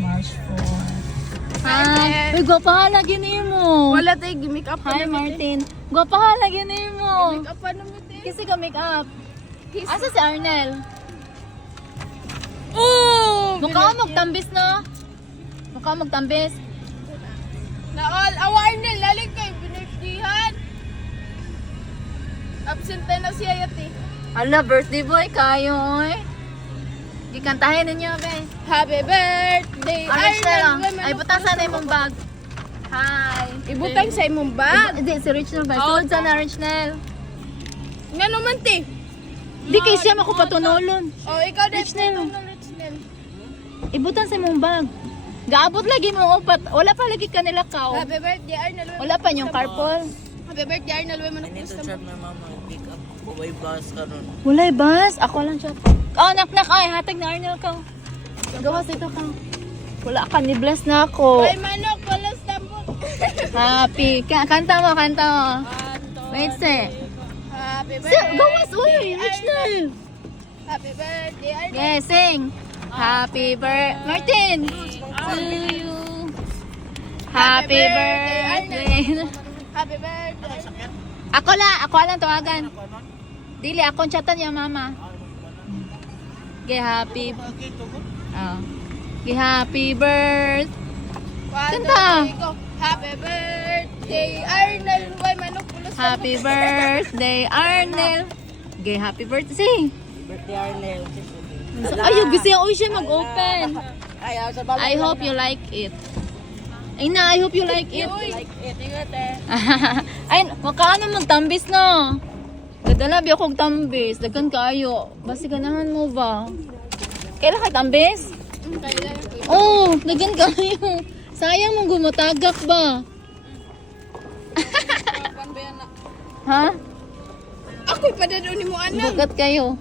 March 4. Hi! Uy, gwapahan lagi niyo mo. Wala tayo gimmick up. Hi, Martin. Gwapahan lagi niyo mo. Gimmick up pa naman tayo. Kasi ka make up. Asa si Arnel? Mukha mo magtambis na. Mukha mo magtambis. Naol, awar na, lalig kayo, binirtihan. Absent tayo na siya yati. Hala, birthday boy kayo, oy. Gikantahin ninyo, be. Happy birthday, Orange na lang. Arnel. Ay, butang sana yung bag. Hi. Ibutang sa imong bag. Hindi, si Richnel ba? Oh, Sunod sana, Richnel. Nga naman, te. Di kay siya ako patunolon. O, ikaw din. Richnel. Richnel. Ibutang sa mong bag. Gaabot lagi mo upat. Wala pa lagi kanila kao. Happy birthday, Arnel. Wala pa yung carpool. Happy birthday, Arnel. Way I manok need to gusto chat mo. my mama. Pick up ko by bus karon. Walay bas. Ako lang siya. Oh, nak. Ay, hatag na Arnel ka. Gawas ito ka. Wala ka. Ni-bless na ako. Ay, manok, wala stambok. Happy. Kanta mo. Wait, sir. Happy Sir, birthday. gawas. Uy, Richnel. Happy birthday, Arnel. Yes, sing. Happy birthday. Martin. To you. Happy birthday. Happy birthday. Ako lang tawagan. Dili, akong chatan yung mama. Happy. Oh. Happy birthday. Kanta. Happy birthday, Arnel. Way manok, wala stambok. Happy birthday, Arnel. Happy birthday. Sing. Birthday Arnel. Ayun, gusto yung siya mag-open. Ay, sa I hope you like it. Ay na, I hope you like it. like it. Ingat eh. Ay, makaano magtambis na. Gadala, biya kong tambis. Dagan kayo. Basi ganahan mo ba? Kailan ka tambis? Oh, dagan kayo. Sayang mong gumatagak ba? Ha? Ako'y padadon ni mo, anak. Bugat kayo.